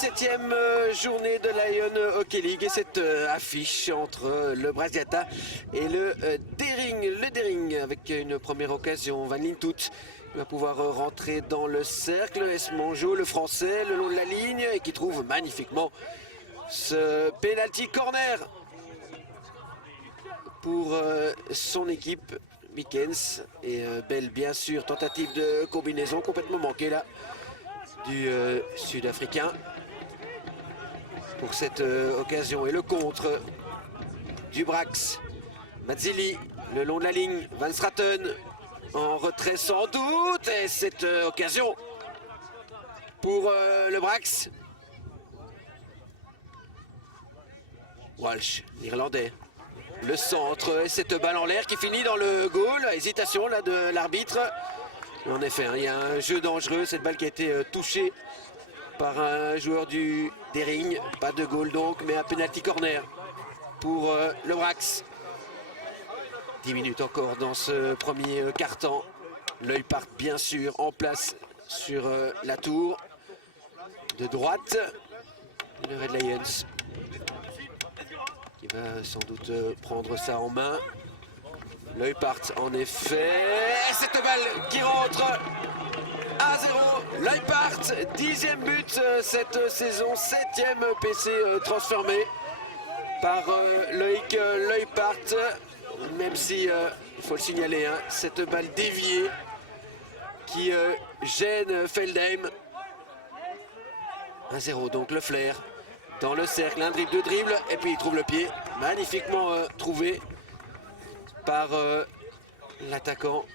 17e journée de Lyon Hockey League et cette affiche entre le Brasgata et le Dering. Le Dering avec une première occasion, Van Lintout va pouvoir rentrer dans le cercle. Esmonjo, le français, le long de la ligne et qui trouve magnifiquement ce penalty corner pour son équipe. Mikens et Bell bien sûr, tentative de combinaison complètement manquée là du sud-africain pour cette occasion et le contre du Brax. Mazzilli le long de la ligne, Van Straten en retrait sans doute et cette occasion pour le Brax. Walsh, l'Irlandais. Le centre et cette balle en l'air qui finit dans le goal. Hésitation là de l'arbitre. En effet, il y a un jeu dangereux. Cette balle qui a été touchée par un joueur du Dering. Pas de goal donc, mais un penalty corner pour le Brax. 10 minutes encore dans ce premier quart-temps. L'œil part bien sûr en place sur la tour de droite. Le Red Lions qui va sans doute prendre ça en main. L'œil part en effet. Cette balle qui rentre à 0. L'œil part, 10e but cette saison, 7e PC transformé par Loïc L'œil part. Même si, il faut le signaler, hein, cette balle déviée qui gêne Feldheim. 1-0 donc le flair. Dans le cercle, un dribble de dribble, et puis il trouve le pied, magnifiquement trouvé par l'attaquant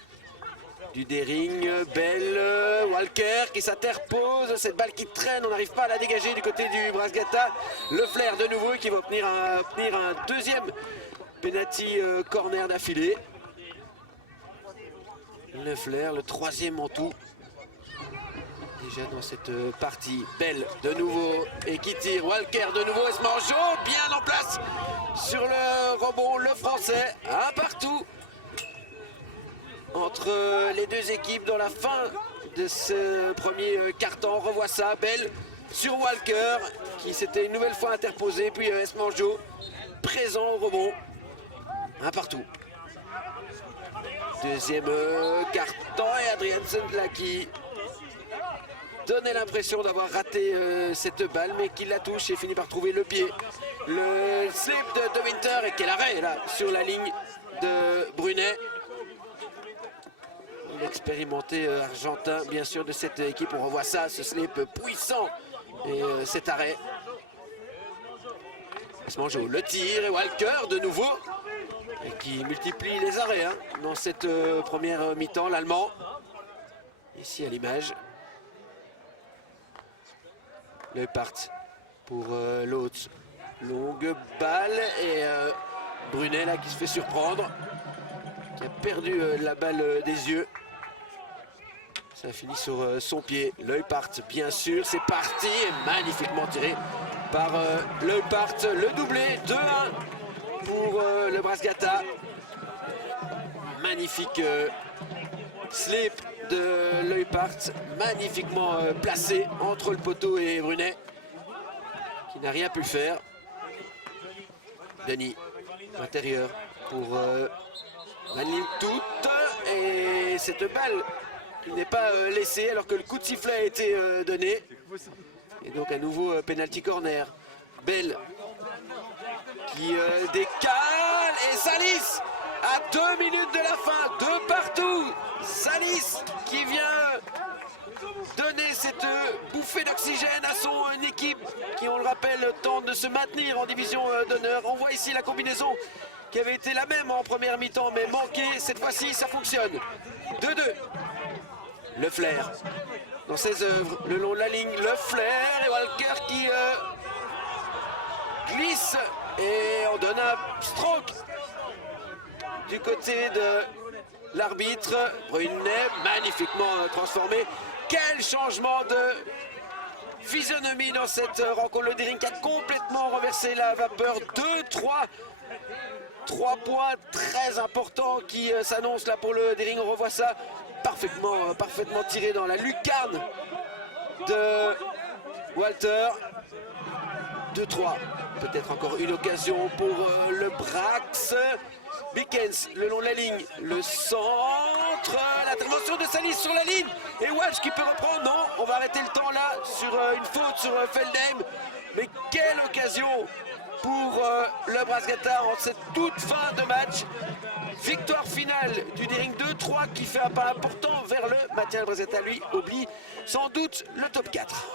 du Dering. Bell, Walker qui s'interpose, cette balle qui traîne, on n'arrive pas à la dégager du côté du Brasgata. Le flair de nouveau qui va obtenir un deuxième penalty corner d'affilée. Le flair, le troisième en tout. Déjà dans cette partie, Bell de nouveau et qui tire, Walker de nouveau, Esmonjo bien en place sur le rebond, le français, un partout entre les deux équipes dans la fin de ce premier quart-temps. On revoit ça, Bell sur Walker qui s'était une nouvelle fois interposé, puis Esmonjo présent au rebond, un partout. Deuxième quart-temps et Adriansen là qui donnait l'impression d'avoir raté cette balle, mais qui la touche et finit par trouver le pied. Le slip de Winter et quel arrêt là sur la ligne de Brunet. L'expérimenté argentin bien sûr de cette équipe, on revoit ça, ce slip puissant et cet arrêt. Esmonjo, le tir et Walker de nouveau et qui multiplie les arrêts hein, dans cette première mi-temps, l'Allemand. Ici à l'image. Le part pour l'autre. Longue balle et Brunet là qui se fait surprendre. Qui a perdu la balle des yeux. Ça finit sur son pied. L'œil part bien sûr. C'est parti et magnifiquement tiré par l'œil part. Le doublé 2-1 pour le Brasgata. Magnifique slip de l'œil part, magnifiquement placé entre le poteau et Brunet qui n'a rien pu faire. Denis, intérieur pour Van Lintout et cette balle qui n'est pas laissée alors que le coup de sifflet a été donné. Et donc un nouveau penalty corner. Bell qui décale et Salis à 2 minutes de la fin, 2 partout. Salis qui vient donner cette bouffée d'oxygène à son équipe qui, on le rappelle, tente de se maintenir en division d'honneur. On voit ici la combinaison qui avait été la même en première mi-temps mais manquée. Cette fois-ci, ça fonctionne. 2-2. Le flair dans ses œuvres, le long de la ligne, le flair et Walker qui glisse et on donne un stroke du côté de l'arbitre. Brunet magnifiquement transformé. Quel changement de physionomie dans cette rencontre. Le Dering a complètement renversé la vapeur. 3 points très importants qui s'annoncent là pour le Dering. On revoit ça parfaitement tiré dans la lucarne de Walter. 2-3. Peut-être encore une occasion pour le Brax. Bickens le long de la ligne, le centre, l'intervention de Salis sur la ligne et Walsh qui peut reprendre. Non, on va arrêter le temps là sur une faute sur Feldheim. Mais quelle occasion pour le Brasgata en cette toute fin de match. Victoire finale du Deering 2-3 qui fait un pas important vers le maintien. Le Brasgata lui oublie sans doute le top 4.